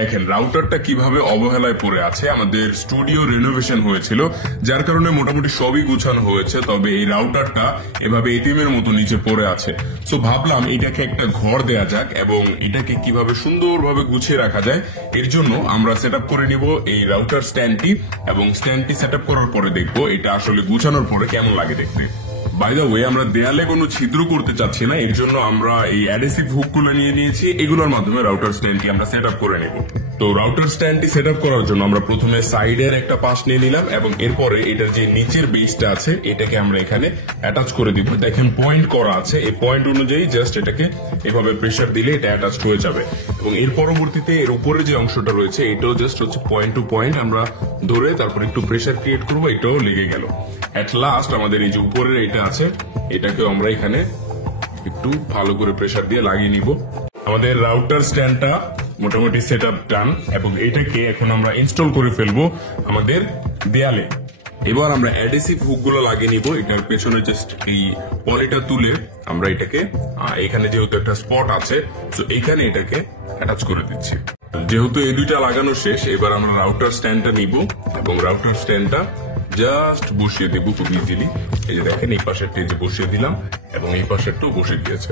দেখেন রাউটারটা কিভাবে অবহেলায় পড়ে আছে। আমাদের স্টুডিও রেনোভেশন হয়েছিল, যার কারণে মোটামুটি সবই গুছানো হয়েছে, তবে এই রাউটারটা এভাবে এটিএমের মতো নিচে পড়ে আছে। সো ভাবলাম এটাকে একটা ঘর দেয়া যাক এবং এটাকে কিভাবে সুন্দরভাবে গুছিয়ে রাখা যায় এর জন্য আমরা সেট আপ করে নিব এই রাউটার স্ট্যান্ডটি, এবং স্ট্যান্ডটি সেট আপ করার পরে দেখবো এটা আসলে গুছানোর পরে কেমন লাগে দেখতে। বাই দ্য ওয়ে, আমরা দেয়ালে কোনো ছিদ্র করতে চাচ্ছি না, এর জন্য আমরা এই অ্যাডহেসিভ হুকগুলো নিয়ে নিয়েছি। এগুলোর মাধ্যমে রাউটার স্ট্যান্ডটি আমরা সেট আপ করে নেব। তো রাউটার স্ট্যান্ডটি সেট আপ করার জন্য আমরা প্রথমে সাইডের একটা পাশ নিয়ে নিলাম এবং এরপরে এটার যে নিচের বেসটা আছে এটাকে আমরা এখানে অ্যাটাচ করে দিব। দেখেন পয়েন্ট করা আছে, এই পয়েন্ট অনুযায়ী জাস্ট এটাকে এভাবে প্রেসার দিলে এটা অ্যাটাচ হয়ে যাবে এবং এর পরবর্তীতে এর উপরে যে অংশটা রয়েছে এটাও জাস্ট হচ্ছে পয়েন্ট টু পয়েন্ট আমরা ধরে তারপর একটু প্রেসার ক্রিয়েট করবো, এটাও লেগে গেল। এট লাস্ট আমাদের এই যে উপরের এটা আছে এটাকে আমরা এখানে একটু ভালো করে প্রেসার দিয়ে লাগিয়ে নিব। আমাদের রাউটার স্ট্যান্ডটা মোটামুটি সেট আপ ডান এবং এটাকে এখন আমরা ইনস্টল করে ফেলবো আমাদের দেয়ালে। এবার আমরা অ্যাডহেসিভ হুক গুলো লাগিয়ে নিব। এটার পেছনে জাস্ট এই পলিটা তুলে আমরা এটাকে এখানে যেহেতু একটা স্পট আছে তো এখানে এটাকে অ্যাটাচ করে দিচ্ছি। যেহেতু এই দুইটা লাগানো শেষ, এবার আমরা রাউটার স্ট্যান্ডটা নিব এবং রাউটার স্ট্যান্ডটা জাস্ট বসিয়ে দেব খুব ইজিলি। এই যে দেখেন এই পাশেরটা যে বসিয়ে দিলাম এবং এই পাশেরটাও বসিয়ে দিয়েছে।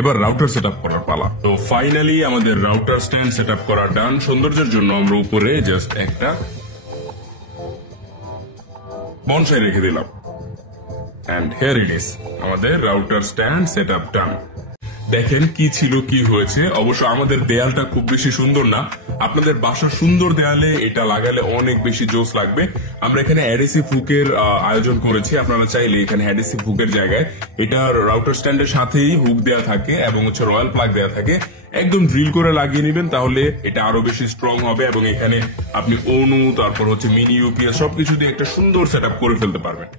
এবার রাউটার সেট আপ করার পালা। তো ফাইনালি আমাদের রাউটার স্ট্যান্ড সেট আপ করা ডান। সৌন্দর্যের জন্য আমরা উপরে জাস্ট একটা বনসাই রেখে দিলাম এন্ড হিয়ার ইট ইজ, আমাদের রাউটার স্ট্যান্ড সেট আপ ডান। দেখেন কি ছিল কি হয়েছে। অবশ্য আমাদের দেয়ালটা খুব বেশি সুন্দর না, আপনাদের বাসার সুন্দর দেয়ালে এটা লাগালে অনেক বেশি জোস লাগবে। আমরা এখানে অ্যাডহেসিভ হুকের আয়োজন করেছি, আপনারা চাইলে এখানে অ্যাডহেসিভ হুকের জায়গায় এটা রাউটার স্ট্যান্ডের সাথেই হুক দেয়া থাকে এবং হচ্ছে রয়্যাল প্লাগ দেয়া থাকে, একদম ড্রিল করে লাগিয়ে নেবেন, তাহলে এটা আরো বেশি স্ট্রং হবে এবং এখানে আপনি অনু তারপর হচ্ছে মিনি ইউপিএস সবকিছু দিয়ে একটা সুন্দর সেট আপ করে ফেলতে পারবেন।